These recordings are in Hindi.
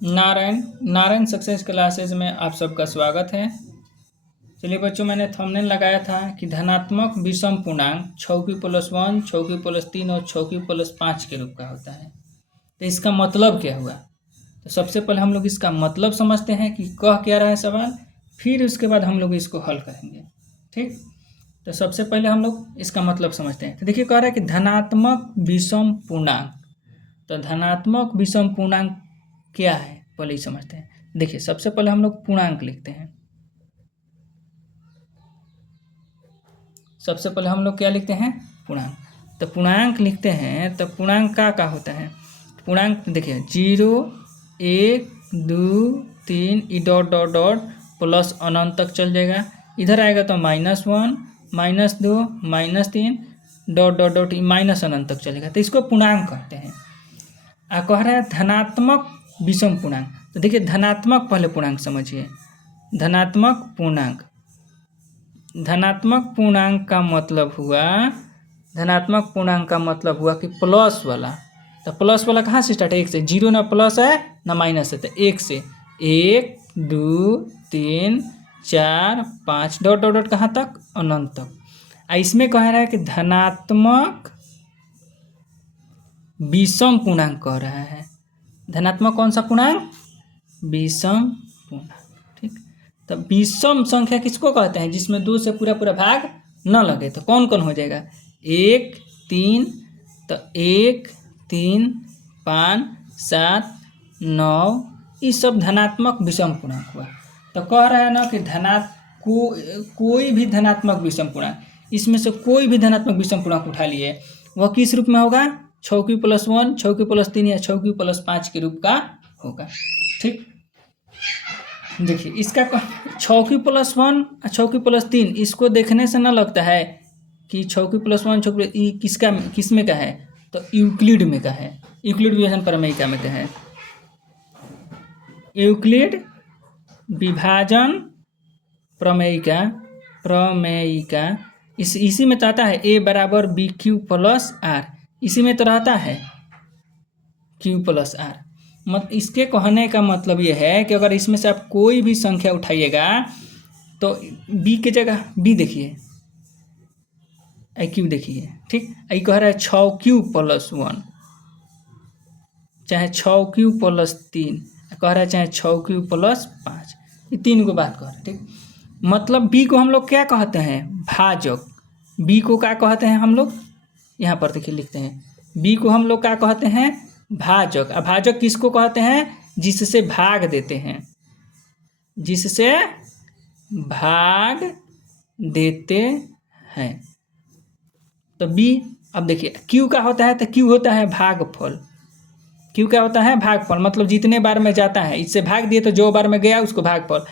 नारायण नारायण सक्सेस क्लासेज में आप सबका स्वागत है। चलिए बच्चों, मैंने थंबनेल लगाया था कि धनात्मक विषम पूर्णांक छौकी प्लस 1, छौकी प्लस 3 और छौकी प्लस 5 के रूप का होता है। तो इसका मतलब क्या हुआ? तो सबसे पहले हम लोग इसका मतलब समझते हैं कि कह क्या रहा है सवाल, फिर उसके बाद हम लोग इसको हल करेंगे। ठीक, तो सबसे पहले हम लोग इसका मतलब समझते हैं। तो देखिए, कह रहा है कि धनात्मक विषम पूर्णांक। तो धनात्मक विषम पूर्णांक क्या है पहले ही समझते हैं। देखिए, सबसे पहले हम लोग पूर्णांक लिखते हैं। सबसे पहले हम लोग क्या लिखते हैं? पूर्णांक। तो पूर्णांक लिखते हैं तो पूर्णांक का होता है? पूर्णांक देखिए 0, 1, 2, 3 डॉट डॉट डॉट प्लस अनंत तक चल जाएगा। इधर आएगा तो -1, -2, -3 डॉट डॉट डॉट माइनस अनंत तक चलेगा। तो इसको पूर्णांक कहते हैं। कह रहा है धनात्मक विषम पूर्णांक। तो देखिए, धनात्मक पहले पूर्णांक समझिए। धनात्मक पूर्णांक, धनात्मक पूर्णांक का मतलब हुआ, धनात्मक पूर्णांक का मतलब हुआ कि प्लस वाला। तो प्लस वाला कहाँ से स्टार्ट है? 1 से। 0 ना प्लस है ना माइनस है, तो 1 से। 1, 2, 3, 4, 5 डॉट डॉट डॉट कहाँ तक? अनंत तक। इसमें कह रहा है कि धनात्मक विषम पूर्णांक कह रहा है। धनात्मक कौन सा पूर्णांक? विषम पूर्णांक। ठीक, तो विषम संख्या किसको कहते हैं? जिसमें 2 से पूरा पूरा भाग न लगे। तो कौन कौन हो जाएगा? 1, 3, तो 1, 3, 5, 7, 9, ये सब धनात्मक विषम पूर्णांक हुआ। तो कह रहा है ना कि कोई भी धनात्मक विषम पूर्णांक, इसमें से कोई भी धनात्मक विषम पूर्णांक उठा लिए, वह किस रूप में होगा? छौकी प्लस 1, छौकी प्लस 3 या छौकी प्लस 5 के रूप का होगा। ठीक, देखिए इसका छौकी प्लस 1 और छौकी प्लस 3, इसको देखने से न लगता है कि छौकी प्लस 1 छौकी किस में का है? तो यूक्लिड में का है। यूक्लिड विभाजन प्रमेयिका में का है। यूक्लिड विभाजन प्रमेयिका इसी में तो आता है a बराबर BQ प्लस R। इसी में तो रहता है Q प्लस R। इसके कहने का मतलब ये है कि अगर इसमें से आप कोई भी संख्या उठाइएगा तो B के जगह B देखिए, IQ देखिए। ठीक, आई कह रहा है 6Q प्लस 1, चाहे 6Q प्लस 3, कह रहा है चाहे 6Q प्लस 5, ये 3 को बात कह रहा है। ठीक, मतलब B को हम लोग क्या कहते हैं? भाजक। B को क्या कहते हैं हम लोग? यहाँ पर देखिए लिखते हैं, B को हम लोग क्या कहते हैं? भाजक। भाजक किसको कहते हैं? जिससे भाग देते हैं, जिससे भाग देते हैं। तो B। अब देखिए Q का होता है, तो Q होता है भागफल। Q क्या होता है? भागफल। मतलब जितने बार में जाता है, इससे भाग दिए तो जो बार में गया उसको भागफल।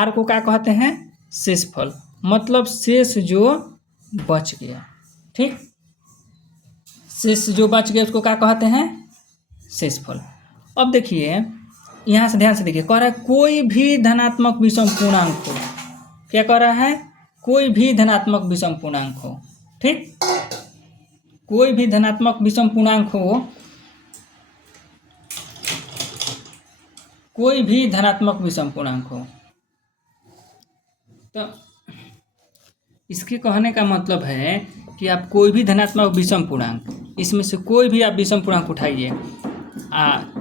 R को क्या कहते हैं? शेषफल। मतलब शेष जो बच गया। ठीक, शेष जो बच गया उसको क्या कहते हैं? शेषफल। अब देखिए यहाँ से ध्यान से देखिए, कह रहा है कोई भी धनात्मक विषम पूर्णांक हो। क्या कह रहा है? कोई भी धनात्मक विषम पूर्णांक हो। ठीक, कोई भी धनात्मक विषम पूर्णांक हो, कोई भी धनात्मक विषम पूर्णांक हो। तो इसके कहने का मतलब है कि आप कोई भी धनात्मक विषम पूर्णांक, इसमें से कोई भी आप विषम पूर्णांक उठाइए,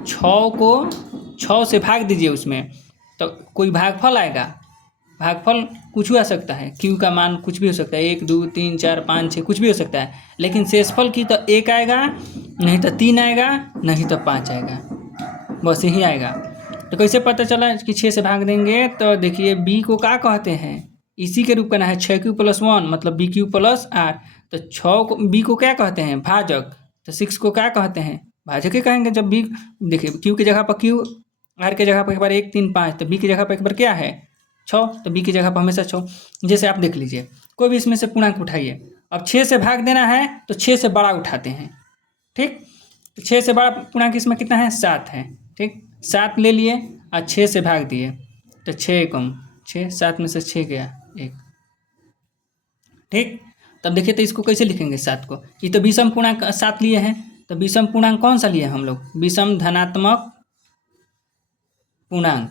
6 को 6 से भाग दीजिए, उसमें तो कोई भागफल आएगा। भागफल कुछ भी आ सकता है, Q का मान कुछ भी हो सकता है, 1, 2, 3, 4, 5, 6 कुछ भी हो सकता है। लेकिन शेषफल की तो 1 आएगा, नहीं तो 3 आएगा, नहीं तो 5 आएगा, बस यही आएगा। तो कैसे पता चला कि 6 से भाग देंगे? तो देखिए B को क्या कहते हैं? इसी के रूप का ना है 6Q प्लस 1, मतलब BQ प्लस R। तो 6 को B को क्या कहते हैं? भाजक। तो 6 को क्या कहते हैं? भाजक ही कहेंगे। जब B देखिए Q की जगह पर Q, R की जगह पर एक बार 1, 3, 5, तो B की जगह पर एक बार क्या है? 6, तो B की जगह पर हमेशा 6। जैसे आप देख लीजिए, कोई भी इसमें से पूर्णांक उठाइए, अब 6 से भाग देना है तो 6 से बड़ा उठाते हैं। ठीक, तो 6 से बड़ा पूर्णांक इसमें कितना है? 7 है। ठीक, 7 ले लिए और 6 से भाग दिए, तो 6 कम 6, 7 में से 6 गया 1। ठीक, तब देखिए तो इसको कैसे लिखेंगे 7 को? ये तो विषम पूर्णांक 7 लिए हैं, तो विषम पूर्णांक कौन सा लिए हम लोग? विषम धनात्मक पूर्णांक,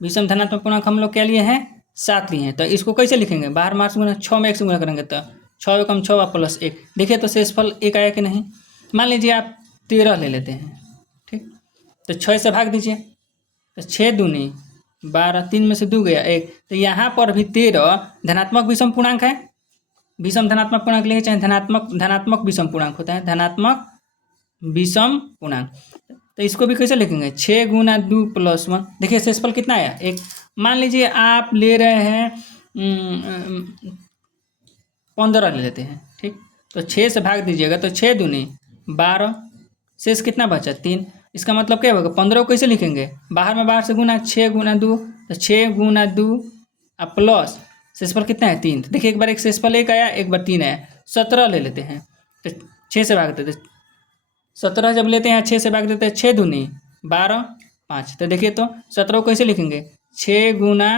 विषम धनात्मक पूर्णांक हम लोग क्या लिए हैं 7 लिए हैं। तो इसको कैसे लिखेंगे, बाहर मार्क्स गुना 6 में 1 से गुना करेंगे तो 6 एकम 6 प्लस 1। देखिए तो शेषफल 1 आया कि नहीं। मान लीजिए आप 13 ले लेते हैं, ठीक, तो 6 से भाग दीजिए तो 6 दूनी 12, 3 में से 2 गया 1। तो यहाँ पर भी 13 धनात्मक विषम पूर्णांक है। विषम धनात्मक पूर्णांक लिए चाहे धनात्मक विषम पूर्णांक होता है, धनात्मक विषम पूर्णांक। तो इसको भी कैसे लिखेंगे 6 गुना 2 प्लस 1। देखिए शेषफल कितना आया 1। मान लीजिए आप ले रहे हैं 15 ले लेते हैं, ठीक, तो 6 से भाग दीजिएगा तो 6 दूनी 12, शेष कितना बचा 3। इसका मतलब क्या होगा 15 को कैसे लिखेंगे, बाहर से गुना 6 गुना 2, तो 6 गुना 2 प्लस शेषफल कितना है 3। देखिए एक बार एक शेषफल 1 आया, एक बार 3 आया। 17 ले लेते हैं तो 6 से भाग देते, 17 जब लेते हैं 6 से भाग देते हैं 6 दूनी 12 5। तो देखिए तो 17 को कैसे लिखेंगे 6 गुना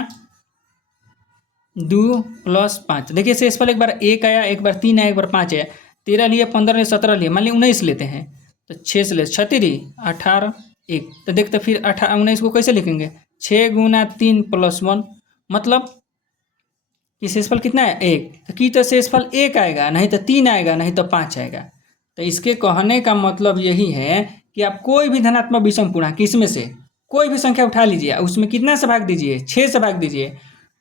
2 प्लस 5। देखिए शेषफल एक बार 1 आया, एक बार 3 आया, एक बार 5 आया। 13 लिए, 15 लिए, 17 लिए, मान लीजिए 19 लेते हैं तो 6 से ले 36 18 1। तो देखते फिर 18 19 को कैसे लिखेंगे 6 गुना 3 प्लस 1। मतलब कि शेषफल कितना है 1। तो कि तो शेषफल 1 आएगा, नहीं तो 3 आएगा, नहीं तो 5 आएगा। तो इसके कहने का मतलब यही है कि आप कोई भी धनात्मक विषम पूर्णांक इसमें से कोई भी संख्या उठा लीजिए, उसमें कितना से भाग दीजिए 6 से भाग दीजिए,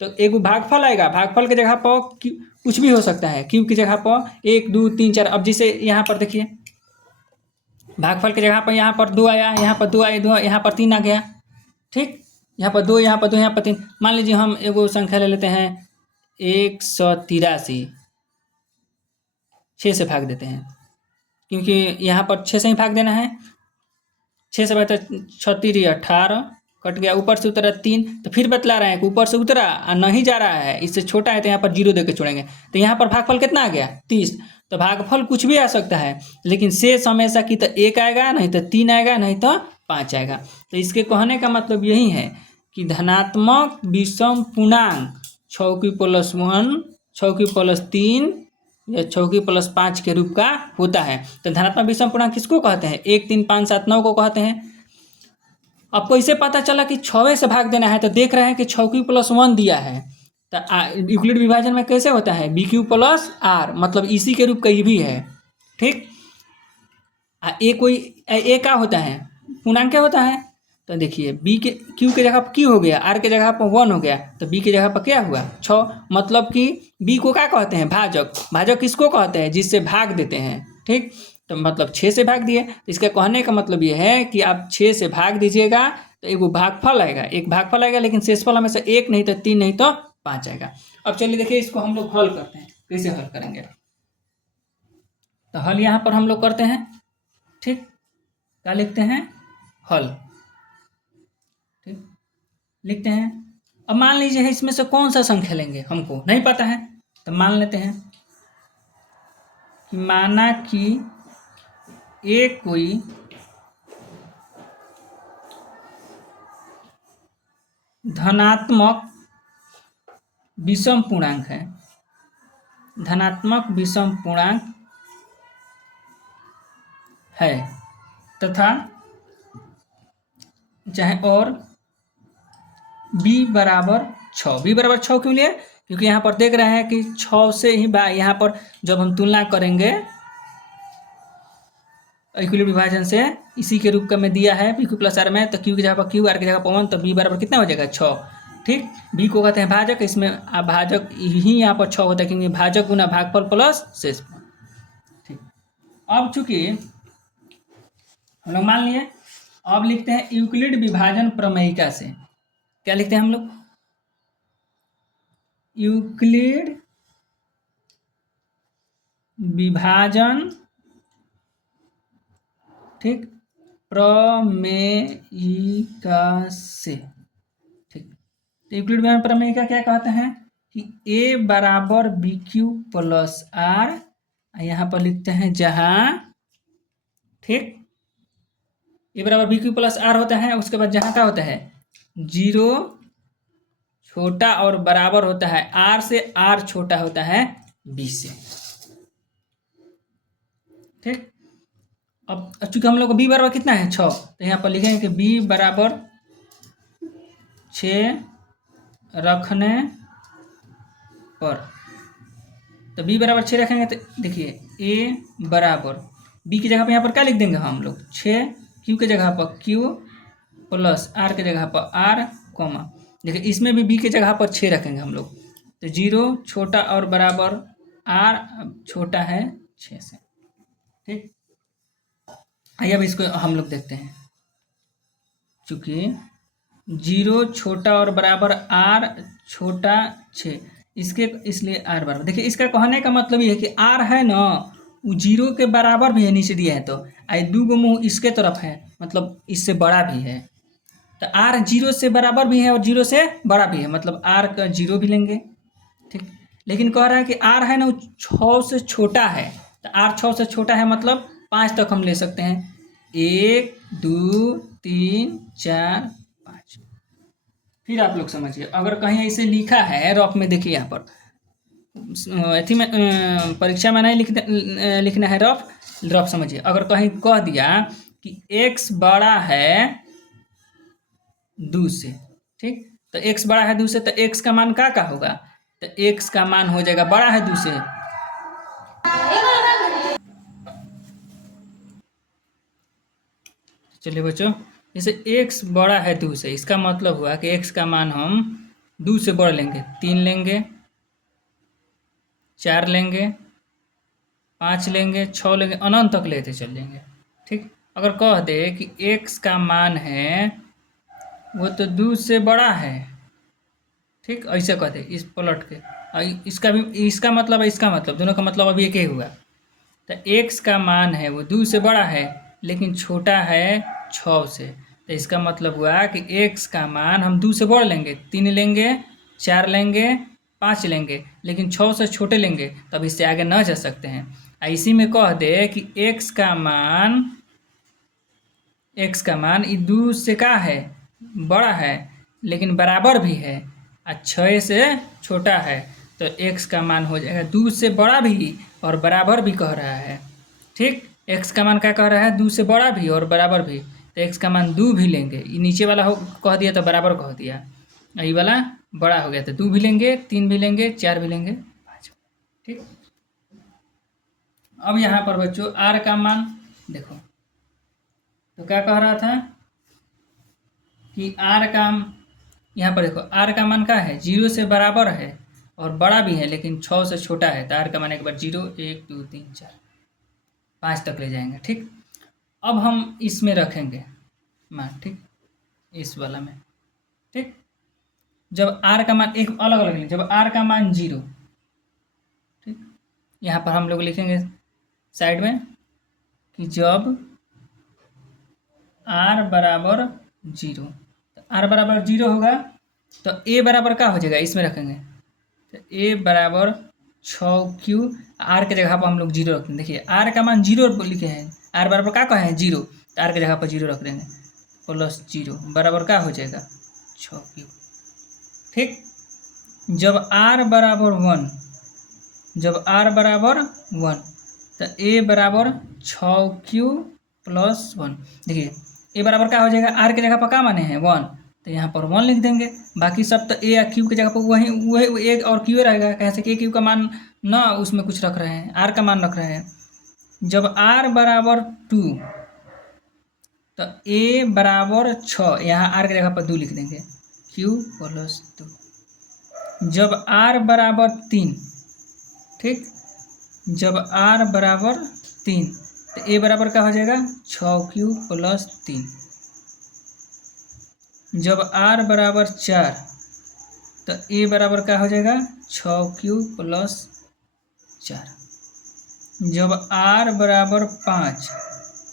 तो एक भागफल आएगा। भागफल की जगह पर कुछ भी हो सकता है, क्यू की जगह पर 1 2 3 4। अब जैसे यहाँ पर देखिए भागफल की जगह पर यहाँ पर 2 आया, यहाँ पर 2 आया, 2 यहाँ पर 3 आ गया, ठीक, यहाँ पर 2, यहाँ पर 2, यहाँ पर 3। मान लीजिए हम एगो संख्या ले लेते हैं 183, 6 से भाग देते हैं, क्योंकि यहाँ पर 6 से ही भाग देना है। 6 से भागता 36 18 कट गया, ऊपर से उतरा 3। तो फिर बतला रहे हैं कि ऊपर से उतरा और नहीं जा रहा है, इससे छोटा है तो यहाँ पर 0 दे के छोड़ेंगे। तो यहाँ पर भागफल कितना आ गया 30। तो भागफल कुछ भी आ सकता है, लेकिन शेष हमेशा की तो 1 आएगा, नहीं तो 3 आएगा, नहीं तो 5 आएगा। तो इसके कहने का मतलब यही है कि धनात्मक विषम पूर्णांक 6 प्लस 1, 6 प्लस 3 या 6 प्लस 5 के रूप का होता है। तो धनात्मक विषम पूर्णांक किसको कहते हैं 1 3 5 7 9 को कहते हैं। अब कैसे पता चला कि 6 से भाग देना है, तो देख रहे हैं कि 6 प्लस 1 दिया है। तो यूक्लिड विभाजन में कैसे होता है बी क्यू प्लस आर, मतलब इसी के रूप का ये भी है, ठीक। ए क्या होता है पूर्णांक क्या होता है। तो देखिए बी के क्यू के जगह पर क्यू हो गया, आर के जगह पर 1 हो गया, तो बी के जगह पर क्या हुआ 6। मतलब कि बी को क्या कहते हैं भाजक। भाजक किसको कहते हैं जिससे भाग देते हैं, ठीक। तो मतलब 6 से भाग दिए। तो इसका कहने का मतलब ये है कि आप 6 से भाग दीजिएगा तो एक भागफल आएगा, एक भागफल आएगा, लेकिन शेषफल हमेशा 1 नहीं तो 3 नहीं तो 5 आएगा। अब चलिए देखिए इसको हम लोग हल करते हैं, कैसे हल करेंगे। तो हल यहाँ पर हम लोग करते हैं, ठीक, क्या लिखते हैं हल, ठीक, लिखते हैं। अब मान लीजिए इसमें से कौन सा संख्या लेंगे हमको नहीं पता है, तो मान लेते हैं कि माना कि एक कोई धनात्मक विषम पूर्णांक है, धनात्मक विषम पूर्णांक है तथा चाहे और b बराबर 6। b बराबर 6 क्यों लिए, क्योंकि यहाँ पर देख रहे हैं कि 6 से ही यहाँ पर जब हम तुलना करेंगे यूक्लिड विभाजन से, इसी के रूप का में दिया है पी क्यू प्लस आर में, तो क्यू की जगह पर क्यू, आर की जगह पर 1, तो बी बराबर कितना हो जाएगा 6, ठीक। बी को कहते हैं भाजक, इसमें भाजक ही यहाँ पर 6 होता है, क्योंकि भाजक गुना भागफल प्लस शेषफल, ठीक। अब चूंकि हम लोग मान लिए, अब लिखते हैं यूक्लिड विभाजन प्रमेयिका से। क्या लिखते हैं हम लोग यूक्लिड विभाजन, ठीक, प्रमेयिका से, ठीक। तो यूक्लिड विभाजन प्रमेयिका क्या कहते हैं कि ए बराबर बी क्यू प्लस आर, यहाँ पर लिखते हैं जहां, ठीक, ए बराबर बी क्यू प्लस आर होता है, उसके बाद जहां क्या होता है 0 छोटा और बराबर होता है आर से, आर छोटा होता है बी से, ठीक। अब चूंकि हम लोग को b बराबर कितना है 6, तो यहाँ पर लिखेंगे कि b बराबर 6 रखने पर, तो b बराबर 6 रखेंगे तो देखिए a बराबर b की जगह पर यहाँ पर क्या लिख देंगे हम लोग 6, q के जगह पर q प्लस r के जगह पर r कॉमा, देखिए इसमें भी b के जगह पर 6 रखेंगे हम लोग, तो 0 छोटा और बराबर r छोटा है 6 से। ठीक, आइए अब इसको हम लोग देखते हैं। चूंकि 0 छोटा और बराबर r छोटा 6, इसके इसलिए r बराबर, देखिए इसका कहने का मतलब ये है कि r है ना वो 0 के बराबर भी है, नीचे दिया है तो आई 2 गो मुँह इसके तरफ है, मतलब इससे बड़ा भी है, तो r 0 से बराबर भी है और 0 से बड़ा भी है, मतलब r का 0 भी लेंगे। ठीक, लेकिन कह रहा है कि r है ना वो 6 से छोटा है, तो r 6 से छोटा है मतलब 5 तक हम ले सकते हैं, 1 2 3 4 5। फिर आप लोग समझिए, अगर कहीं ऐसे लिखा है रफ में, देखिए यहाँ पर अथी में परीक्षा में नहीं लिखना है रफ समझिए, अगर कहीं कह दिया कि x बड़ा है 2 से, ठीक, तो x बड़ा है 2 से, तो x का मान क्या होगा, तो x का मान हो जाएगा बड़ा है 2 से, चलिए बच्चों, जैसे x बड़ा है 2 से, इसका मतलब हुआ कि x का मान हम 2 से बड़ा लेंगे, 3 लेंगे, 4 लेंगे, 5 लेंगे, 6 लेंगे, अनंत तक लेते चल जाएंगे। ठीक, अगर कह दे कि x का मान है वो तो 2 से बड़ा है, ठीक, ऐसे कहते इस पलट के, इसका भी इसका मतलब है, इसका मतलब दोनों का मतलब अभी एक ही हुआ, तो x का मान है वो 2 से बड़ा है लेकिन छोटा है 6 से, तो इसका मतलब हुआ कि x का मान हम 2 से बड़ा लेंगे, 3 लेंगे, 4 लेंगे, 5 लेंगे, लेकिन 6 से छोटे लेंगे, तब इससे आगे न जा सकते हैं। इसी में कह दे कि x का मान ये 2 से क्या है बड़ा है लेकिन बराबर भी है, 6 से छोटा है, तो x का मान हो जाएगा 2 से बड़ा भी और बराबर भी कह रहा है। ठीक, x का मान क्या कह रहा है 2 से बड़ा भी और बराबर भी, तो x का मान 2 भी लेंगे, ये नीचे वाला हो कह दिया तो बराबर कह दिया, ये वाला बड़ा हो गया तो 2 भी लेंगे, 3 भी लेंगे, 4 भी लेंगे, 5। ठीक, अब यहाँ पर बच्चों r का मान देखो, तो क्या कह रहा था कि r का, यहाँ पर देखो r का मान क्या है 0 से बराबर है और बड़ा भी है लेकिन 6 से छोटा है, तो r का मान एक बार 0 1 2 3 4 5 तक ले जाएंगे। ठीक, अब हम इसमें रखेंगे मान, ठीक, इस वाला में, ठीक, जब r का मान एक अलग अलग लेंगे, जब r का मान 0, ठीक, यहाँ पर हम लोग लिखेंगे साइड में कि जब r बराबर 0, तो r बराबर 0 होगा तो a बराबर क्या हो जाएगा, इसमें रखेंगे, तो a बराबर 6q, r के जगह पर हम लोग 0 रख देंगे, देखिए r का मान 0 लिखे हैं, r बराबर क्या कहे हैं 0, तो r के जगह पर 0 रख देंगे, प्लस 0 बराबर क्या हो जाएगा 6q। ठीक, जब r बराबर 1, जब r बराबर 1, तो a बराबर 6q प्लस 1, देखिए a बराबर क्या हो जाएगा, r के जगह पर क्या माने हैं 1, तो यहाँ पर 1 लिख देंगे, बाकी सब तो a या q के जगह पर वही एक और q रहेगा, कैसे कि q का मान ना उसमें कुछ रख रहे हैं, r का मान रख रहे हैं। जब r बराबर 2, तो a बराबर 6, यहाँ r के जगह पर 2 लिख देंगे, q प्लस 2। जब r बराबर 3, ठीक, जब r बराबर 3, तो a बराबर क्या हो जाएगा 6q प्लस 3। जब r बराबर 4, तो a बराबर क्या हो जाएगा 6q प्लस 4। जब r बराबर 5,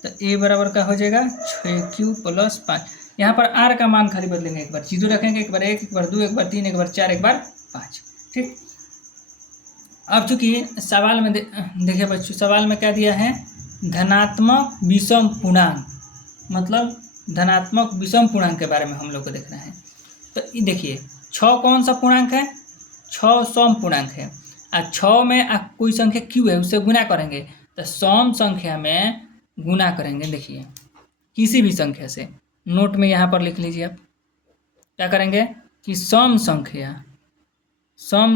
तो a बराबर क्या हो जाएगा 6q प्लस 5। यहाँ पर r का मान खाली बदलेंगे, एक बार 0 रखेंगे, एक बार 1, एक बार 2, एक बार 3, एक बार 4, एक बार 5। ठीक, अब चूंकि सवाल में देखिए बच्चों, सवाल में क्या दिया है धनात्मक विषम पूर्णांक, मतलब धनात्मक विषम पूर्णांक के बारे में हम लोग को देखना है। तो ये देखिए 6 कौन सा पूर्णांक है, 6 सम पूर्णांक है, और 6 में कोई संख्या q है उससे गुना करेंगे, तो सम संख्या में गुना करेंगे, देखिए किसी भी संख्या से, नोट में यहाँ पर लिख लीजिए आप, क्या करेंगे कि सम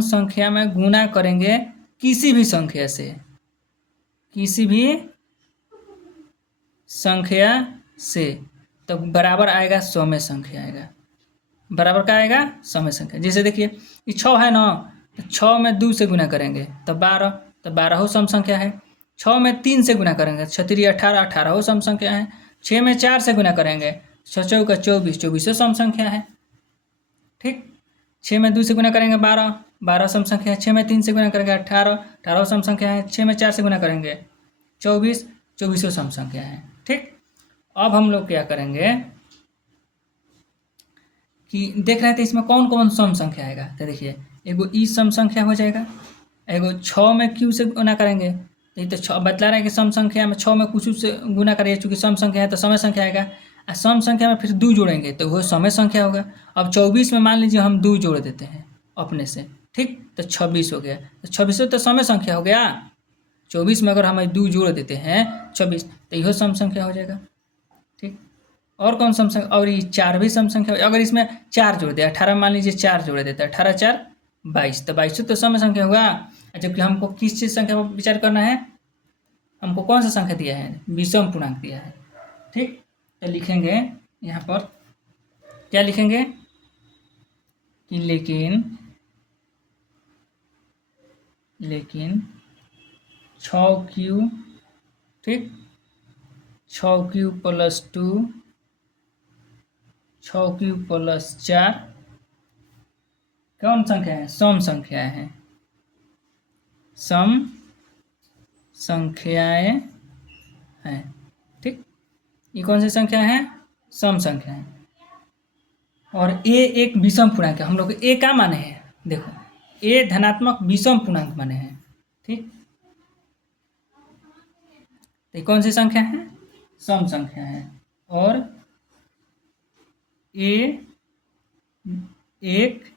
संख्या में गुना करेंगे किसी भी संख्या से, किसी भी संख्या से, तो बराबर आएगा सम संख्या आएगा। बराबर क्या आएगा सम संख्या। जैसे देखिए ये 6 है ना, तो 6 में 2 से गुना करेंगे तो 12, तो 12 हो सम संख्या है। 6 में 3 से गुना करेंगे 6 3 18, 18 हो सम संख्या है। 6 में 4 से गुना करेंगे 6 चौका 24, 24 सम संख्या है। ठीक, 6 में 2 से गुना करेंगे 12, 12 सम संख्या है। 6 में 3 से गुना करेंगे 18, 18 सम संख्या है। 6 में 4 से गुना करेंगे 24, 24 सम संख्या है। ठीक, अब हम लोग क्या करेंगे कि देख रहे थे इसमें कौन कौन सम संख्या आएगा। तो देखिए एगो ई सम संख्या हो जाएगा, एगो 6 में क्यू से गुना करेंगे, ये तो 6 बतला रहे हैं कि सम संख्या में 6 में कुछ से गुना करिए, चूँकि सम संख्या है तो समय संख्या आएगा। और सम संख्या में फिर 2 जोड़ेंगे तो वो समय संख्या होगा। अब 24 में मान लीजिए हम 2 जोड़ देते हैं अपने से, ठीक, तो 26 हो गया। तो 26 तो समय संख्या हो गया। 24 में अगर हम 2 जोड़ देते हैं 26, तो यह सम संख्या हो जाएगा। ठीक, और कौन सम संख्या, और ये 4 भी सम संख्या। अगर इसमें 4 जोड़ दिया 18, मान लीजिए 4 जोड़ देते हैं 18 4 22, तो 22 तो सम संख्या होगा। जबकि हमको किस चीज़ संख्या पर विचार करना है, हमको कौन सा संख्या दिया है, विषम पूर्णांक दिया है। ठीक, तो लिखेंगे यहाँ पर क्या लिखेंगे कि लेकिन 6Q, ठीक, 6Q + 2, 6Q + 4 कौन संख्या है, सम संख्या है, सम संख्याएं हैं। ठीक, ये कौन सी संख्या है, सम संख्या है। और ए एक विषम पूर्णांक है। हम लोग ए का माने हैं, देखो ए धनात्मक विषम पूर्णांक माने हैं। ठीक, तो कौन सी संख्या है, सम संख्या है। और ए एक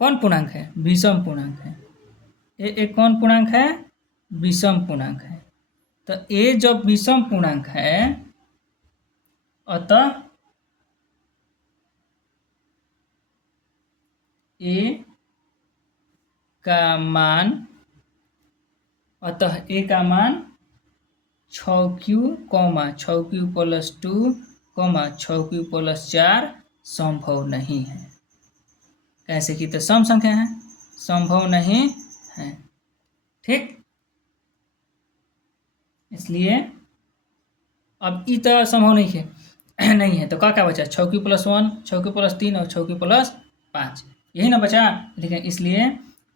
कौन पूर्णांक है, विषम पूर्णांक है। ए एक कौन पूर्णांक है, विषम पूर्णांक है। तो ए जब विषम पूर्णांक है अतः ए का मान 6Q, 6Q + 2, 6Q + 4 संभव नहीं है। कैसे कि तो सम संख्या है, संभव नहीं है। ठीक, इसलिए अब ई तो संभव नहीं है नहीं है, तो क्या क्या बचा, 6Q + 1, 6Q + 3 और 6Q + 5, यही ना बचा। लेकिन इसलिए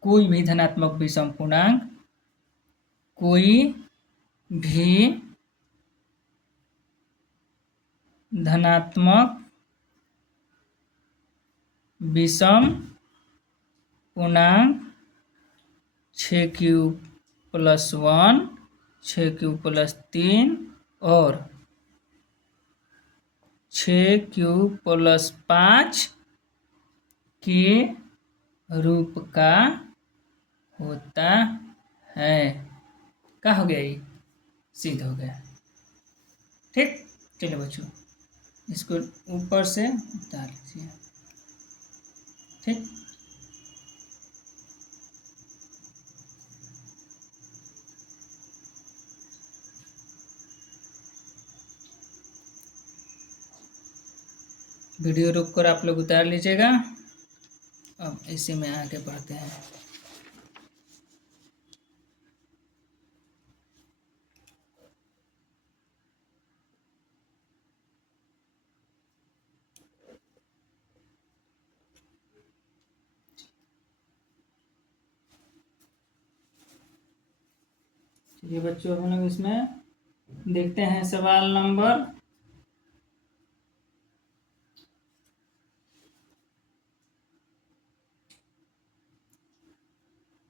कोई भी धनात्मक विषम पूर्णांक, कोई भी धनात्मक विषम पूर्णांक 6Q + 1, 6Q + 3 और 6Q + 5 के रूप का होता है। क्या हो गया, ये सिद्ध हो गया। ठीक, चलो बच्चों इसको ऊपर से उतार लीजिए। ठीक, वीडियो रोक कर आप लोग उतार लीजिएगा। अब इसी में आगे बढ़ते हैं। चलिए बच्चों हम लोग इसमें देखते हैं सवाल नंबर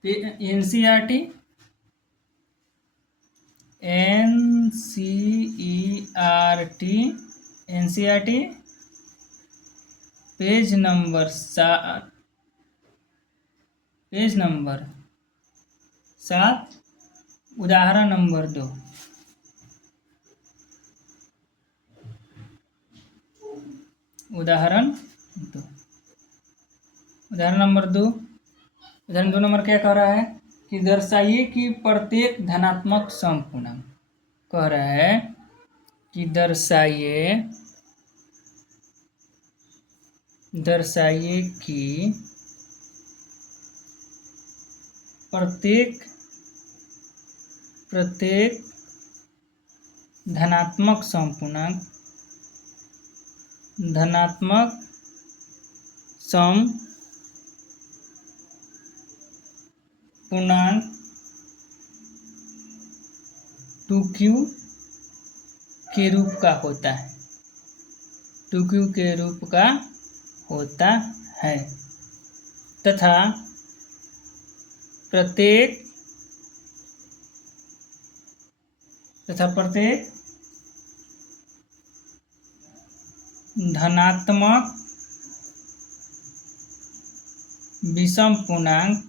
एनसीईआरटी पेज नंबर 7 उदाहरण नंबर 2। उदाहरण 2। उदाहरण नंबर 2, उदाहरण 2 नंबर क्या कह रहा है कि दर्शाइए कि प्रत्येक धनात्मक समपूर्णांक, कह रहा है कि दर्शाइए कि प्रत्येक धनात्मक समपूर्णांक टू के रूप का होता है, 2q के रूप का होता है तथा प्रत्येक धनात्मक विषम पूर्णांक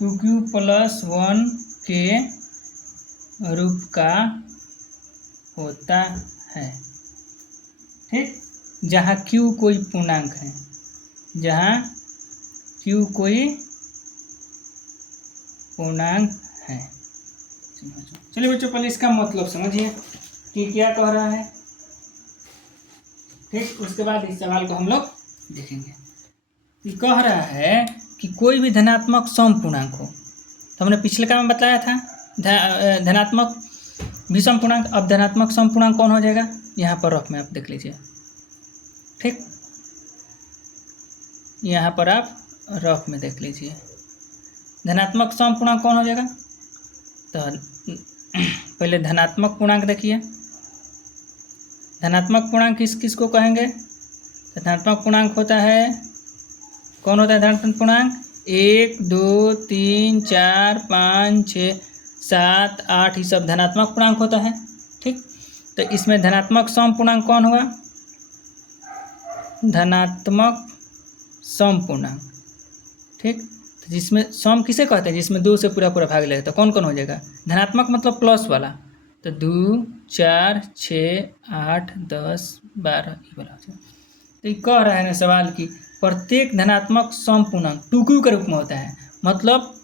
2q+1 के रूप का होता है। ठीक, जहाँ q कोई पूर्णांक है, है। चलिए बच्चों, पहले इसका मतलब समझिए कि क्या कह रहा है। ठीक, उसके बाद इस सवाल को हम लोग देखेंगे। ये कह रहा है कि कोई भी धनात्मक समपूर्णांक हो, तो हमने पिछले काम में बताया था धनात्मक विषम पूर्णांक। अब धनात्मक समपूर्णांक कौन हो जाएगा, यहाँ पर रफ में आप देख लीजिए। ठीक, यहाँ पर आप रफ में देख लीजिए धनात्मक समपूर्णांक कौन हो जाएगा। तो पहले धनात्मक पूर्णांक देखिए, धनात्मक पूर्णांक किसको कहेंगे। धनात्मक पूर्णांक होता है, कौन होता है धनात्मक पूर्णांक, 1 2 3 4 5 6 7 8, ये सब धनात्मक पूर्णांक होता है। ठीक, तो इसमें धनात्मक समपूर्णांक कौन हुआ, धनात्मक समपूर्णांक। ठीक, तो जिसमें सम किसे कहते हैं, जिसमें 2 से पूरा भाग लगेगा, तो कौन कौन हो जाएगा, धनात्मक मतलब प्लस वाला, तो 2 4 6 8 10 12 ये वाला हो जाएगा। तो ये कह रहा है ना सवाल की प्रत्येक धनात्मक समपूर्णांक 2q के रूप में होता है, मतलब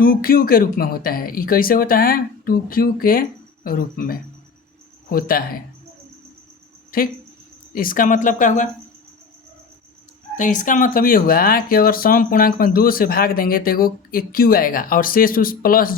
2q के रूप में होता है। ये कैसे होता है, 2q के रूप में होता है। ठीक, इसका मतलब क्या हुआ, तो इसका मतलब ये हुआ कि अगर सम पूर्णांक में 2 से भाग देंगे तो एक q आएगा और शेष उस प्लस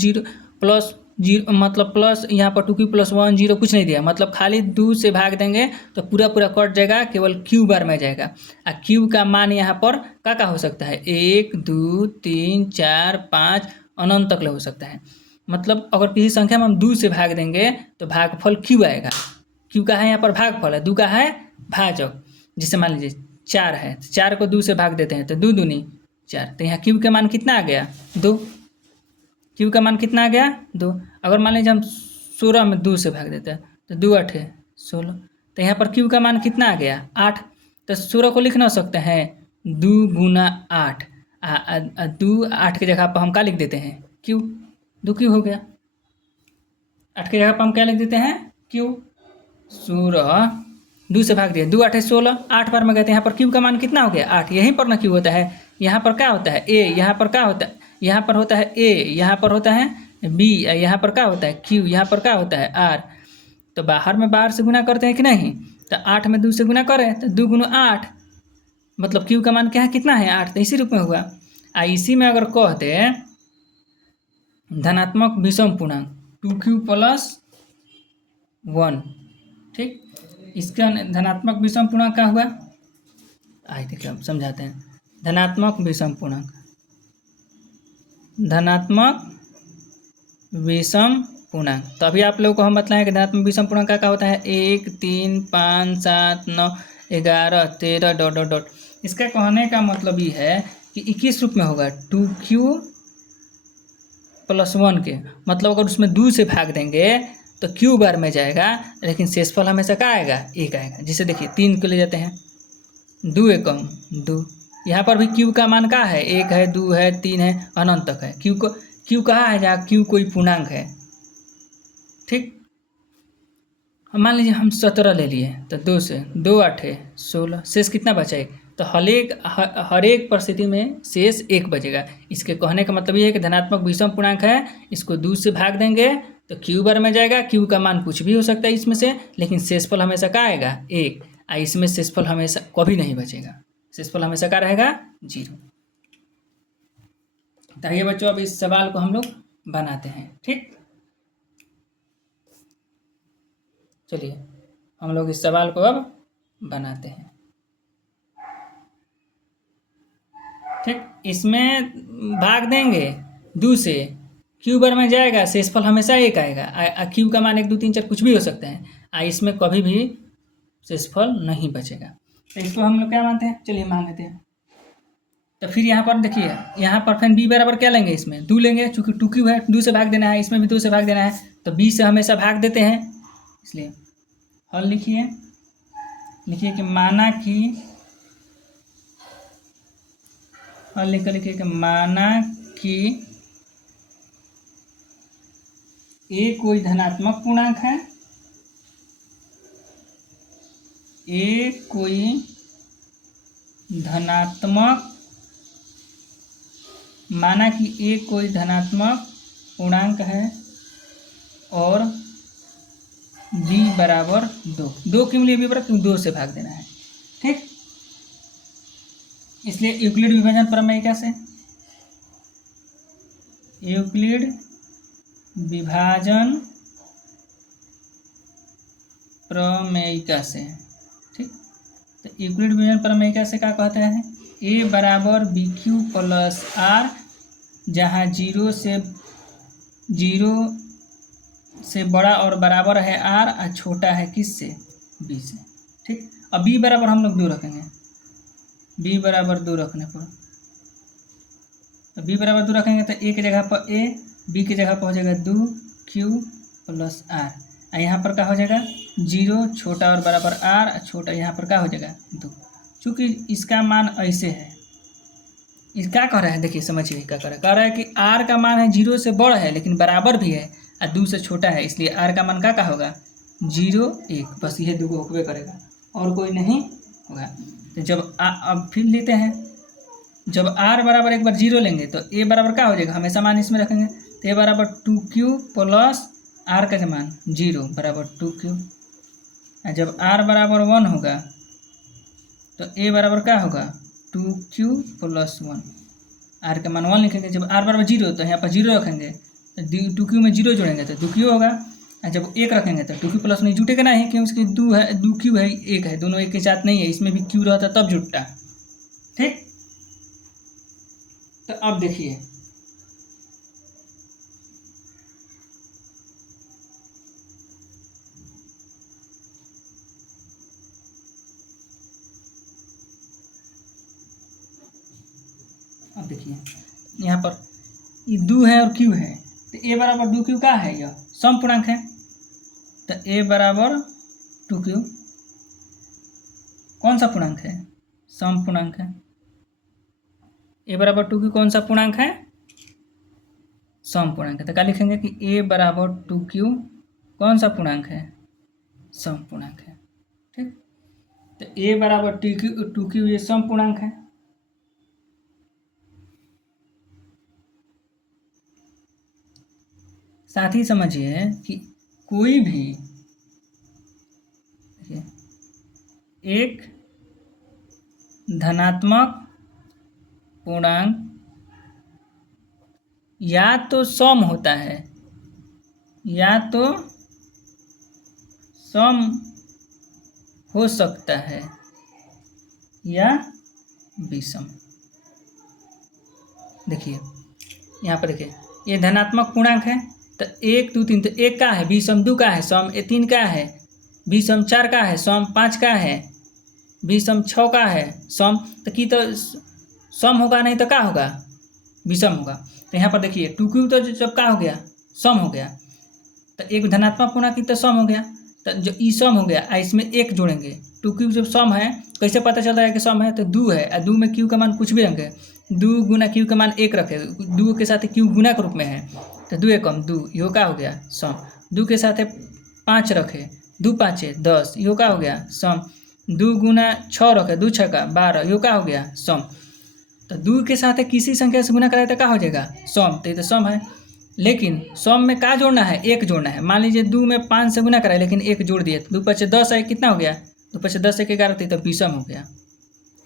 जीरो मतलब प्लस, यहाँ पर 2q+1 0 कुछ नहीं दिया, मतलब खाली 2 से भाग देंगे तो पूरा कट जाएगा, केवल q बार में जाएगा। और q का मान यहाँ पर क्या हो सकता है, 1 2 3 4 5 अनंत तक हो सकता है। मतलब अगर किसी संख्या में हम 2 से भाग देंगे तो भागफल q आएगा। q का है यहाँ पर भागफल है, 2 का है भाजक। जिससे मान लीजिए 4 है, 4 को 2 से भाग देते हैं तो 2 दूनी 4, तो यहाँ q का मान कितना आ गया, 2। q का मान कितना आ गया, 2। अगर मान लीजिए हम 16 में 2 से भाग देते हैं तो 2 8 16, तो यहाँ पर q का मान कितना आ गया, 8। तो 16 को लिख ना सकते हैं 2 गुना 8, 2 8 की जगह पर हम क्या लिख देते हैं, q, 2q हो गया। 8 की जगह पर हम क्या लिख देते हैं, q। 16 2 से भाग दिया, 2 8 16, 8 बार में गए, यहाँ पर q का मान कितना हो गया, 8। यहीं पर ना q होता है, यहाँ पर क्या होता है a, यहाँ पर क्या होता है, यहाँ पर होता है a, यहाँ पर होता है b, यहाँ पर क्या होता है q, यहाँ पर क्या होता है r। तो बाहर में बाहर से गुना करते हैं कि नहीं, तो 8 में 2 से गुना करें तो 2 गुना 8, मतलब q का मान क्या है, कितना है 8, तो इसी रूप में हुआ। इसी में अगर कहते धनात्मक विषम पूर्णांक 2q+1, ठीक, इसका धनात्मक विषम पूर्णांक क्या हुआ, आइए देखिए हम समझाते हैं। धनात्मक विषम पूर्णांक, धनात्मक विषम पूर्णांक, तो अभी आप लोगों को हम बताएं कि धनात्मक विषम पूर्णांक क्या होता है, 1 3 5 7 9 11 13 डॉट डॉट डॉट। इसका कहने का मतलब ये है कि 21 रूप में होगा 2q+1 के, मतलब अगर उसमें 2 से भाग देंगे तो q बार में जाएगा, लेकिन शेषफल हमेशा क्या आएगा, 1 आएगा। जिसे देखिए 3 को ले जाते हैं, 2 एकम 2, यहाँ पर भी q का मान क्या है, 1 है 2 है 3 है अनंत तक है। q कहाँ है, जहाँ q कोई पूर्णांक है। ठीक, मान लीजिए हम 17 ले लिए, तो 2 से 2 8 16, शेष कितना बचा? 1। तो हर एक परिस्थिति में शेष 1 बचेगा। इसके कहने का मतलब ये है कि धनात्मक विषम पूर्णांक है, इसको 2 से भाग देंगे तो क्यू बार में जाएगा। क्यू का मान कुछ भी हो सकता है इसमें से, लेकिन शेषफल हमेशा क्या आएगा? 1। इसमें शेषफल हमेशा कभी नहीं बचेगा, शेषफल हमेशा क्या रहेगा? 0। तो ये बच्चों अब इस सवाल को हम लोग बनाते हैं। ठीक, चलिए हम लोग इस सवाल को अब बनाते हैं। ठीक, इसमें भाग देंगे 2 से, क्यू बार में जाएगा, शेषफल हमेशा 1 आएगा। क्यू का मान 1 2 3 4 कुछ भी हो सकता है। इसमें कभी भी शेषफल नहीं बचेगा। तो इसको हम लोग क्या मानते हैं? चलिए मान लेते हैं। तो फिर यहाँ पर देखिए, यहाँ पर फिर बी बराबर क्या लेंगे? इसमें 2 लेंगे, चूँकि 2 क्यू है, 2 से भाग देना है, इसमें भी 2 से भाग देना है, तो बी से हमेशा भाग देते हैं। इसलिए हल लिखिए कि माना कि हल लिखिए कि माना कि ए कोई धनात्मक पूर्णांक है, ए कोई धनात्मक, माना कि ए कोई धनात्मक पूर्णांक है और बी बराबर 2 क्यों लिए? बी बराबर 2 से भाग देना है। ठीक, इसलिए यूक्लिड विभाजन प्रमेयिका से, यूक्लिड विभाजन प्रमेयिका से। ठीक, तो यूक्लिड विभाजन प्रमेयिका से क्या कहते हैं? ए बराबर बी क्यू प्लस आर, जहाँ 0 से बड़ा और बराबर है आर, और छोटा है किससे? बी से। ठीक, अब बी बराबर हम लोग 2 रखेंगे, बी बराबर 2 रखने पर, तो बी बराबर 2 रखेंगे तो ए की जगह पर ए, बी की जगह पर हो जाएगा 2 क्यू प्लस आर, और यहाँ पर क्या हो जाएगा? 0 छोटा और बराबर आर, छोटा यहाँ पर क्या हो जाएगा? 2। चूँकि इसका मान ऐसे है, इस क्या कह रहा है? देखिए समझिए क्या कह रहा है कि आर का मान है 0 से बड़ा है लेकिन बराबर भी है, और 2 से छोटा है, इसलिए आर का मान क्या होगा? 0 1। बस ये 2 को होबे करेगा और कोई नहीं होगा। तो जब अब फिर लेते हैं, जब आर बराबर एक बार 0 लेंगे तो ए बराबर क्या हो जाएगा? हमेशा मान इसमें रखेंगे, तो ए बराबर 2q प्लस आर का मान 0 बराबर 2q। जब आर बराबर 1 होगा तो ए बराबर क्या होगा? 2q प्लस 1, आर का मान 1 लिखेंगे। जब आर बराबर 0 तो यहाँ पर 0 रखेंगे, तो 2q में 0 जोड़ेंगे तो 2q होगा, और जब 1 रखेंगे तो 2q प्लस नहीं जुटेगा नहीं, क्योंकि उसकी 2 है, 2q है, 1 है, दोनों एक के साथ नहीं है, इसमें भी q रहता तब जुटता। ठीक, तो अब देखिए, यहाँ पर ये 2 है और q है, तो a बराबर 2q का है? यह सम पूर्णांक है, तो a बराबर 2q कौन सा पूर्णांक है? सम पूर्णांक है। a बराबर 2q कौन सा पूर्णांक है? सम पूर्णांक है। तो क्या लिखेंगे कि a बराबर 2q कौन सा पूर्णांक है? सम पूर्णांक है। ठीक, तो a बराबर 2q ये सम पूर्णांक है। साथ ही समझिए कि कोई भी एक धनात्मक पूर्णांक या तो सम होता है या तो सम हो सकता है या विषम। देखिए यहाँ पर देखिए, ये धनात्मक पूर्णांक है, तो 1 2 3, तो 1 का है, विषम 2 का है, सम 3 का है, विषम 4 का है, सम 5 का है, विषम 6 का है, सम तो की तो सम होगा, नहीं तो क्या होगा? विषम होगा। तो यहाँ पर देखिए 2q तो जब क्या हो गया? सम हो गया, तो एक धनात्मक पूर्णांक की तो सम हो गया, तो जो ई सम हो गया, इसमें 1 जोड़ेंगे। 2q जब सम है, कैसे पता चल रहा है कि सम है? तो 2 है, और 2 में q का मान कुछ भी रखें, 2 गुना q का मान 1 रखे, 2 के साथ q गुना के रूप में है, तो 2 एकम 2, यो क्या हो गया? सम। 2 के साथ 5 रखे, 2 पाँचे 10, यो का हो गया सम। 2 गुना 6 रखे, 2 छक्का 12, यो का हो गया सम। तो 2 के साथ किसी संख्या से गुना कराए तो क्या हो जाएगा सम, तो ये तो सम है। लेकिन सम में क्या जोड़ना है, 1 जोड़ना है। मान लीजिए 2 में 5 से गुना कराए लेकिन 1 जोड़ दिए, 2 पचे 10 है, कितना हो गया 2 पचे 10 1 11, तो विषम हो गया।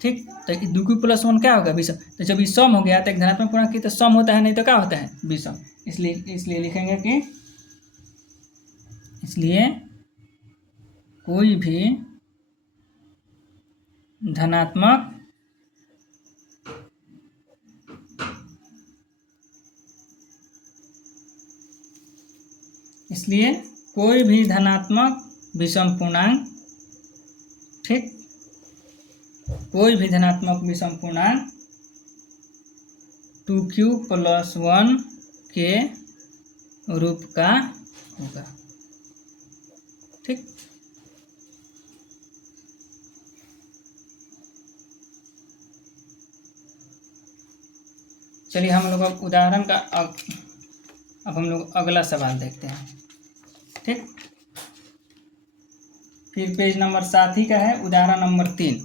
ठीक, तो 2 की प्लस 1 क्या होगा विषम। तो जब ये सम हो गया तो एक धनात्मक पूर्णांक की तो सम होता है, नहीं तो क्या होता है विषम। इसलिए लिखेंगे कि इसलिए कोई भी धनात्मक विषम पूर्णांक, ठीक, कोई भी धनात्मक विषम पूर्णांक 2q + 1 के रूप का होगा। ठीक, चलिए हम लोग अब उदाहरण का अब हम लोग अगला सवाल देखते हैं। ठीक, फिर पेज नंबर 7 ही का है, उदाहरण नंबर 3।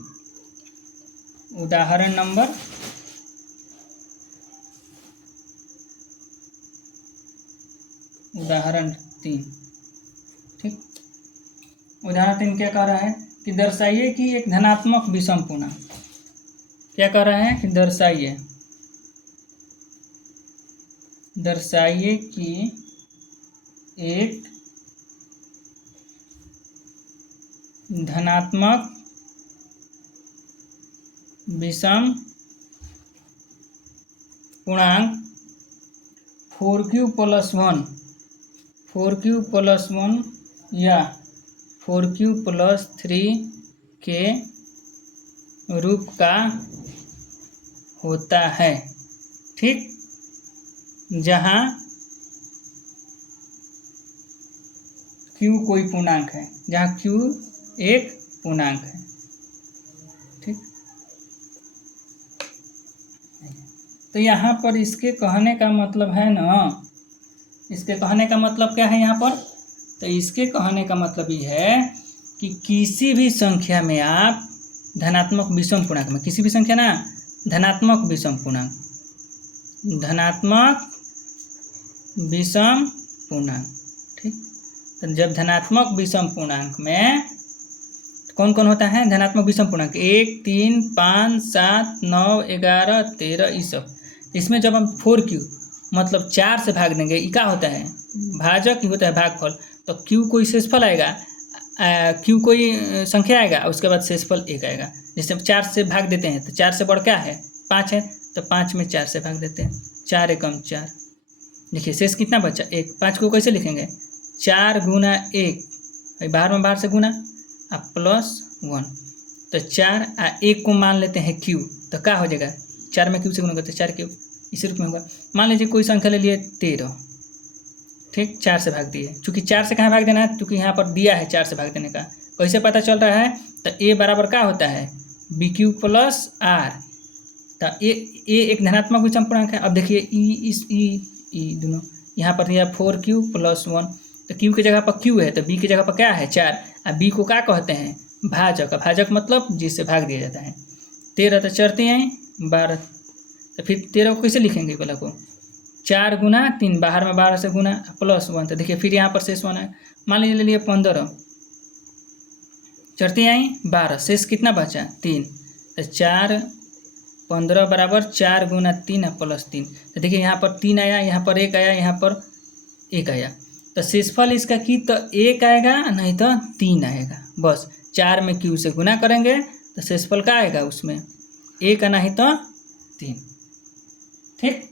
उदाहरण नंबर 3। ठीक, उदाहरण 3 क्या कह रहा है कि दर्शाइए कि एक धनात्मक विषम पूर्णांक, क्या कह रहा है कि दर्शाइए कि एक धनात्मक विषम पूर्णांक 4q + 1 या 4q + 3 के रूप का होता है। ठीक, जहाँ q कोई पूर्णांक है, जहाँ q एक पूर्णांक है। ठीक, तो यहाँ पर इसके कहने का मतलब है ना, इसके कहने का मतलब क्या है यहाँ पर, तो इसके कहने का मतलब ये है कि किसी भी संख्या में आप धनात्मक विषम पूर्णांक में, किसी भी संख्या ना धनात्मक विषम पूर्णांक, धनात्मक विषम पूर्णांक। ठीक, तो जब धनात्मक विषम पूर्णांक में कौन कौन होता है धनात्मक विषम पूर्णांक 1 3 5 7 9 11 13, ये सब। इसमें जब हम 4q मतलब 4 से भाग देंगे, ये क्या होता है भाजक ही होता है, भागफल। तो q कोई शेषफल आएगा, q कोई संख्या आएगा, उसके बाद शेषफल 1 आएगा। जैसे 4 से भाग देते हैं तो 4 से बढ़ क्या है 5 है, तो 5 में 4 से भाग देते हैं, 4 एकम 4। देखिए शेष कितना बचा 1। 5 को कैसे लिखेंगे 4 गुना 1, बाहर से गुना अब +1, तो 4 1 को मान लेते हैं q, तो क्या हो जाएगा 4 में q से गुना करते 4 इसी रूप में होगा। मान लीजिए कोई संख्या ले लिए 13, ठीक, 4 से भाग दिए, चूंकि 4 से कहाँ भाग देना है, क्योंकि यहाँ पर दिया है 4 से भाग देने का। कैसे पता चल रहा है, तो a बराबर क्या होता है bq + r, तो ए एक धनात्मक विषम पूर्णांक है। अब देखिए ई दोनों यहाँ पर दिया 4q + 1, तो q की जगह पर q है, तो b की जगह पर क्या है 4, और b को क्या कहते हैं भाजक। भाजक मतलब जिससे भाग दिया जाता है। 13 तो चढ़ते हैं 12, तो फिर 13 को कैसे लिखेंगे वाला को 4 गुना 3, बाहर में 12 से गुना +1, तो देखिए फिर यहाँ पर शेष 1 है। मान लीजिए ले लिए 15, चढ़ते आई 12, शेष कितना बचा 3, तो 4 15 बराबर 4 गुना 3 +3, तो देखिए यहाँ पर 3 आया, यहाँ पर 1 आया, यहाँ पर 1 आया, तो शेषफल इसका की तो 1 आएगा नहीं तो 3 आएगा। बस 4 में q से गुना करेंगे तो शेषफल क्या आएगा उसमें 1 नहीं तो 3। ठीक,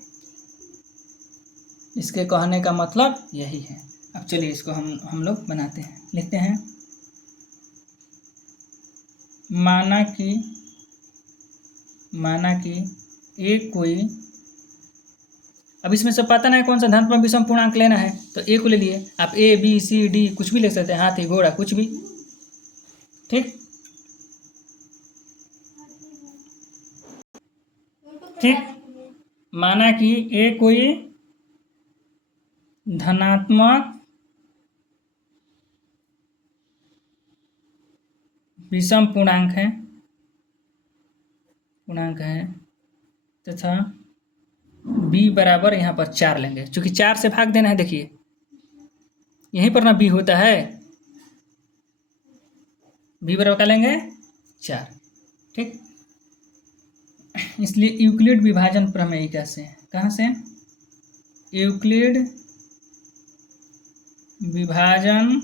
इसके कहने का मतलब यही है। अब चलिए इसको हम लोग बनाते हैं, लिखते हैं माना कि एक कोई, अब इसमें से पता नहीं कौन सा धनात्मक विषम पूर्णांक लेना है, तो ए को ले लिए। आप a b c d कुछ भी ले सकते हैं, हाथी घोड़ा कुछ भी। ठीक, माना कि ए कोई धनात्मक विषम पूर्णांक है तथा b बराबर यहाँ पर 4 लेंगे, क्योंकि 4 से भाग देना है। देखिए यहीं पर ना b होता है, b बराबर क्या लेंगे 4, ठीक। इसलिए यूक्लिड विभाजन प्रमेयिका से, कहाँ से, यूक्लिड विभाजन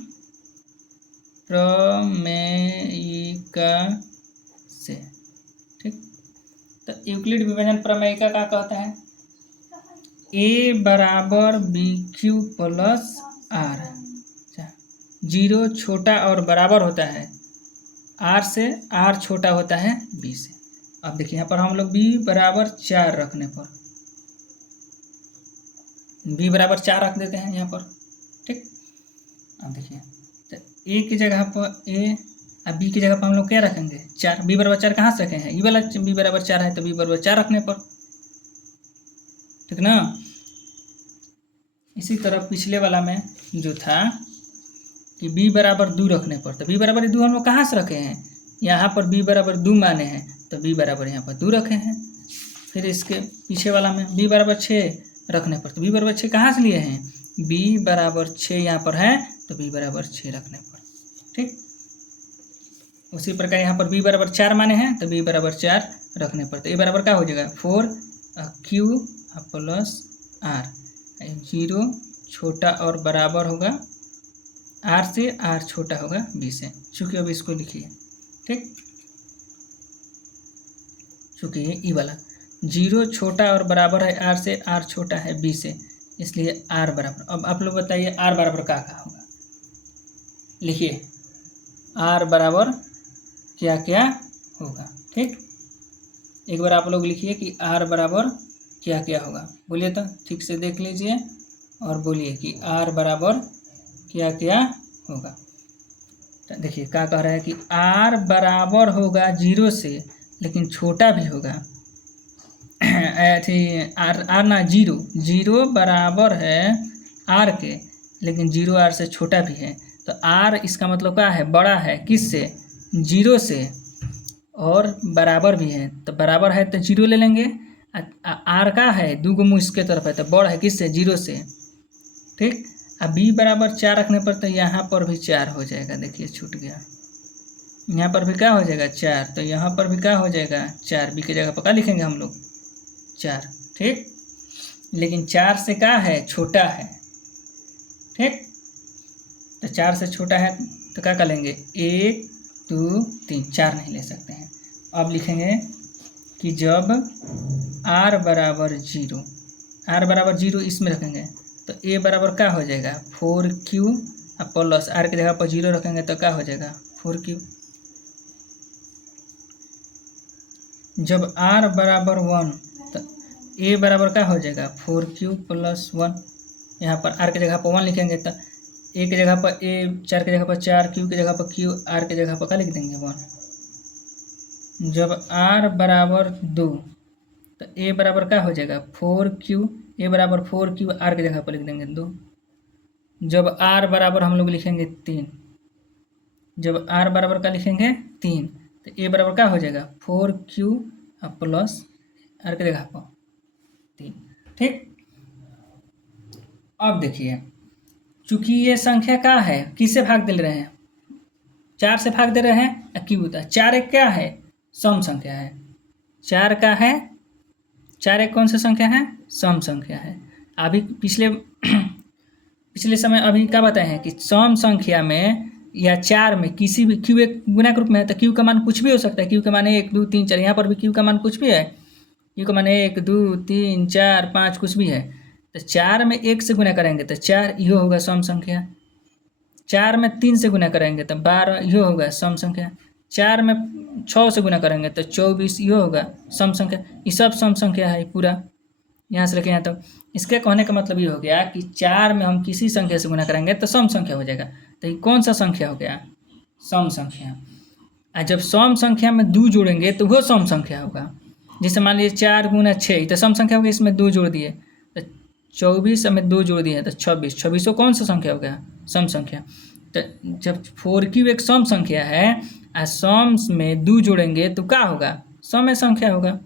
प्रमेयिका से, ठीक। तो यूक्लिड विभाजन प्रमेयिका क्या कहता है, a बराबर बी क्यू प्लस आर, 0 छोटा और बराबर होता है r से, r छोटा होता है b से। अब देखिए यहाँ पर हम लोग b बराबर 4 रखने पर, b बराबर 4 रख देते हैं यहाँ पर, ठीक। अब देखिए तो a की जगह पर a, अब b की जगह पर हम लोग क्या रखेंगे 4, b बराबर 4 कहाँ से रखे हैं, ये वाला b बराबर 4 है तो b बराबर 4 रखने पर, ठीक ना। इसी तरह पिछले वाला में जो था कि b बराबर 2 रखने पर, तो b बराबर 2 हम लोग कहाँ से रखे हैं, यहाँ पर b बराबर 2 माने हैं तो b बराबर यहाँ पर 2 रखे हैं। फिर इसके पीछे वाला में b बराबर 6 रखने पर, तो b बराबर 6 कहाँ से लिए हैं, b बराबर 6 यहाँ पर है तो b बराबर 6 रखने पर, ठीक। उसी प्रकार यहाँ पर b बराबर 4 माने हैं तो b बराबर 4 रखने पर, तो a बराबर क्या हो जाएगा 4q प्लस r, 0 छोटा और बराबर होगा r से, r छोटा होगा b से। चूँकि अब इसको लिखिए, ठीक, चूँकि ये वाला 0 छोटा और बराबर है r से, r छोटा है b से, इसलिए r बराबर, अब आप लोग बताइए r बराबर क्या होगा, लिखिए r बराबर क्या क्या होगा, ठीक। एक बार आप लोग लिखिए कि r बराबर क्या क्या होगा, बोलिए तो ठीक से देख लीजिए और बोलिए कि r बराबर क्या क्या होगा। तो देखिए क्या कह रहा है कि r बराबर होगा 0 से, लेकिन छोटा भी होगा, r ना 0 बराबर है r के, लेकिन 0 r से छोटा भी है, तो r इसका मतलब क्या है, बड़ा है किससे, 0 से, और बराबर भी है, तो बराबर है तो 0 ले लेंगे, r का है 2 को मुँह इसके तरफ है तो बड़ा है किससे, 0 से, ठीक। अब b बराबर 4 रखने पर तो यहाँ पर भी 4 हो जाएगा, देखिए छूट गया, यहाँ पर भी क्या हो जाएगा 4, तो यहाँ पर भी क्या हो जाएगा 4, b की जगह पर क्या लिखेंगे हम लोग 4, ठीक। लेकिन 4 से क्या है, छोटा है, ठीक। तो 4 से छोटा है तो क्या कर लेंगे 1 2 3, 4 नहीं ले सकते हैं। अब लिखेंगे कि जब r बराबर 0, r बराबर 0 इसमें रखेंगे तो a बराबर क्या हो जाएगा 4q प्लस, r की जगह पर 0 रखेंगे तो क्या हो जाएगा 4q। जब r बराबर 1 तो a बराबर क्या हो जाएगा 4q प्लस 1, यहाँ पर r की जगह पर 1 लिखेंगे तो a की जगह पर a, 4 की जगह पर 4, q की जगह पर q, r की जगह पर क्या लिख देंगे 1। जब r बराबर 2 तो a बराबर क्या हो जाएगा 4q, a बराबर 4q, r की जगह पर लिख देंगे 2। जब r बराबर हम लोग लिखेंगे 3, जब r बराबर क्या लिखेंगे 3 तो a बराबर क्या हो जाएगा 4q प्लस r की जगह पर 3, ठीक। अब देखिए चूंकि ये संख्या क्या है, किससे भाग दे रहे हैं, 4 से भाग दे रहे हैं, क्यों होता है 4 एक क्या है, सम संख्या है, 4 का है, 4 एक कौन सा संख्या है, सम संख्या है। अभी पिछले समय अभी क्या बताए हैं कि सम संख्या में या 4 में किसी भी क्यू एक गुणक रूप में है तो क्यू का मान कुछ भी हो सकता है, क्यू का मान 1 2 3 4, यहाँ पर भी क्यू का मान कुछ भी है, क्यू का मान 1 2 3 4 5 कुछ भी है, तो 4 में 1 से गुना करेंगे तो 4 यो होगा सम संख्या, 4 में 3 से गुना करेंगे तो 12 यो होगा सम संख्या, 4 में 6 से गुना करेंगे तो 24 यो होगा सम संख्या। ये सब सम संख्या है पूरा, यहाँ से लेके यहाँ तक। इसके कहने का मतलब ये हो गया कि 4 में हम किसी संख्या से गुना करेंगे तो सम संख्या हो जाएगा, तो ये कौन सा संख्या हो गया, सम संख्या। और जब सम संख्या में 2 जोड़ेंगे तो वो सम संख्या होगा, जैसे मान लीजिए 4 गुना 6 तो सम संख्या हो गया, इसमें 2 जोड़ दिए तो 24 में 2 जोड़ दिए तो 26, 26 कौन सा संख्या हो गया, सम संख्या। तो जब 4q एक सम संख्या है सम में दो जोड़ेंगे तो क्या होगा, सम संख्या होगा,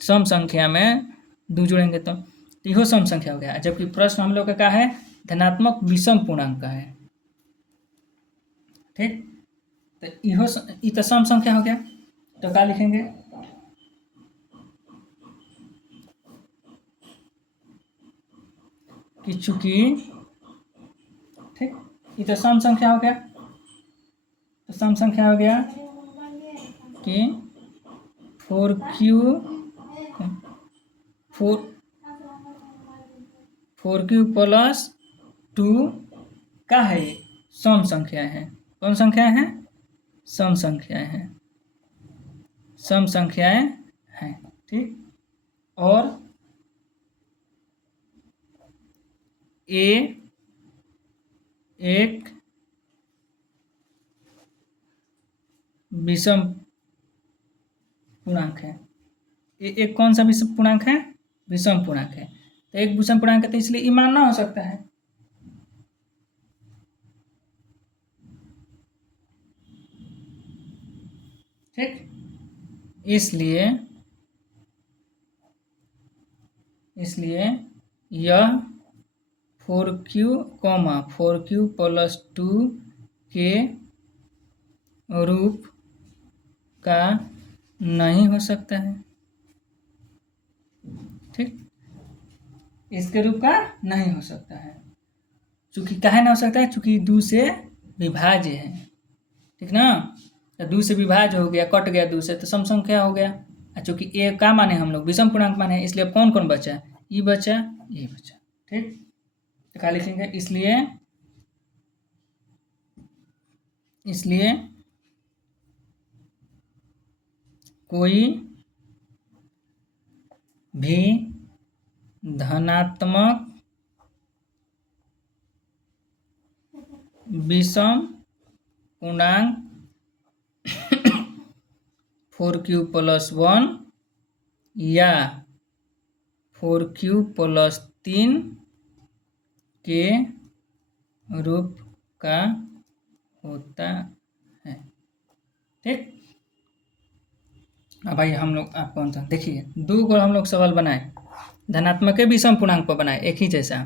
सम संख्या में दो जोड़ेंगे तो इहो सम संख्या हो गया। जबकि प्रश्न हम लोग का क्या है, धनात्मक विषम पूर्णांक का है। ठीक, तो इहो तो सम संख्या हो गया, तो क्या लिखेंगे कि चूंकि, ठीक, ये तो सम संख्या हो गया, तो सम संख्या हो गया कि 4q प्लस 2 का है, सम संख्या है। कौन संख्या है, सम संख्याएं हैं, सम संख्याएं हैं। ठीक, और ए एक विषम पूर्णांक है। एक कौन सा विषम पूर्णांक है, विषम पूर्णांक है। तो एक विषम पूर्णांक है तो इसलिए ये मानना हो सकता है। ठीक, इसलिए यह 4q प्लस 2 के रूप का नहीं हो सकता है। ठीक, इसके रूप का नहीं हो सकता है। चूंकि काहे ना हो सकता है, चूंकि 2 से विभाज्य है। ठीक ना, तो 2 से विभाज्य हो गया, कट गया 2 से, तो सम संख्या हो गया। चूंकि ए का माने हम लोग विषम पूर्णांक माने, इसलिए अब कौन कौन बचा, ई बचा, ये बचा। ठीक, तो क्या लिखेंगे, इसलिए कोई भी धनात्मक विषम पूर्णांक 4q प्लस 1 या 4q प्लस 3 के रूप का होता है। ठीक, अब भाई हम लोग आप कौन सा देखिए, 2 को हम लोग सवाल बनाए, धनात्मक के विषम पूर्णांक पर बनाए, एक ही जैसा।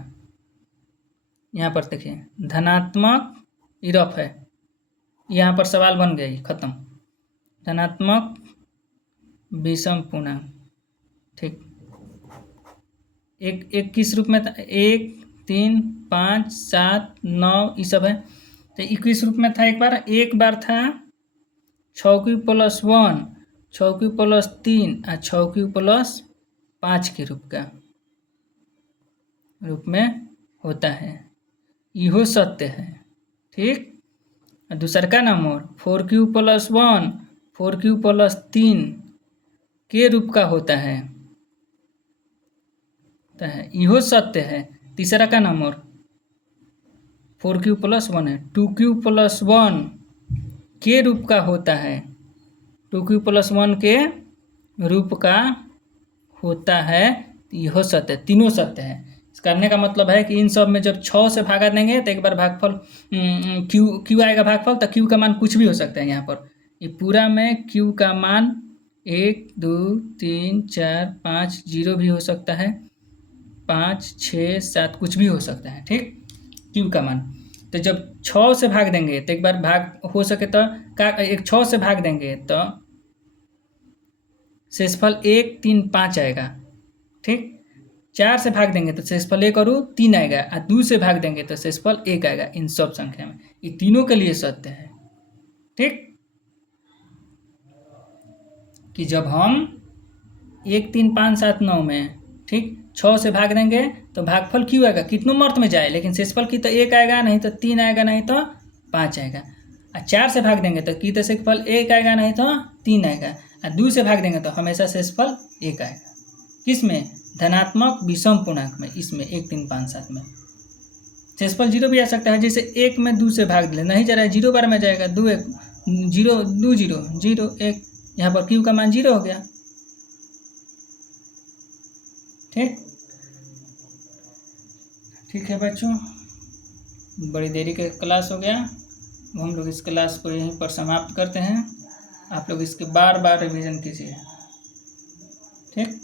यहाँ पर देखिए धनात्मक इरफ है, यहाँ पर सवाल बन गया, खत्म, धनात्मक विषम पूर्णांक। ठीक, एक किस रूप में था, 1 3 5 7 9 ये सब है। तो 21 रूप में था, एक बार था 6q प्लस 1, 6q प्लस 3 और 6q प्लस 5 के रूप में होता है, इहो सत्य है। ठीक, दूसर का number 4q plus 1, 4q plus 3 के रूप का होता है, इहो सत्य है। तीसरा का नंबर 4q प्लस 1 है, 2q प्लस 1 के रूप का होता है, 2q प्लस 1 के रूप का होता है, यह सत्य है, तीनों सत्य है। करने का मतलब है कि इन सब में जब 6 से भागा देंगे तो एक बार भागफल क्यू आएगा भागफल, तो क्यू का मान कुछ भी हो सकता है। यहाँ पर ये पूरा में क्यू का मान 1 2 3 4 5 0 भी हो सकता है, 5 6 7 कुछ भी हो सकता है। ठीक, क्यू का मान, तो जब 6 से भाग देंगे तो एक बार भाग हो सके तो एक 6 से भाग देंगे तो शेषफल 1 3 5 आएगा। ठीक, 4 से भाग देंगे तो शेषफल 1 और 3 आएगा, और 2 से भाग देंगे तो शेषफल 1 आएगा। इन सब संख्या में ये तीनों के लिए सत्य है। ठीक, कि जब हम 1 3 5 7 9 में, ठीक, 6 से भाग देंगे तो भागफल क्यों आएगा, कितनों मर्त में जाए, लेकिन शेषफल की तो 1 आएगा, नहीं तो 3 आएगा, नहीं तो 5 आएगा। और 4 से भाग देंगे तो की तो शेषफल 1 आएगा, नहीं तो 3 आएगा। और 2 से भाग देंगे तो हमेशा शेषफल 1 आएगा। किस में, धनात्मक विषम पूर्णांक में, इसमें 1 3 5 7 में शेषफल 0 भी आ सकता है। जैसे 1 में 2 से भाग दिले, नहीं जा रहा है, 0 बार में जाएगा, 2 1 0 2 0 0 1, यहाँ पर क्यू का मान 0 हो गया। ठीक है बच्चों, बड़ी देरी का क्लास हो गया, हम लोग इस क्लास को यहीं पर समाप्त करते हैं। आप लोग इसके बार बार रिवीजन कीजिए। ठीक।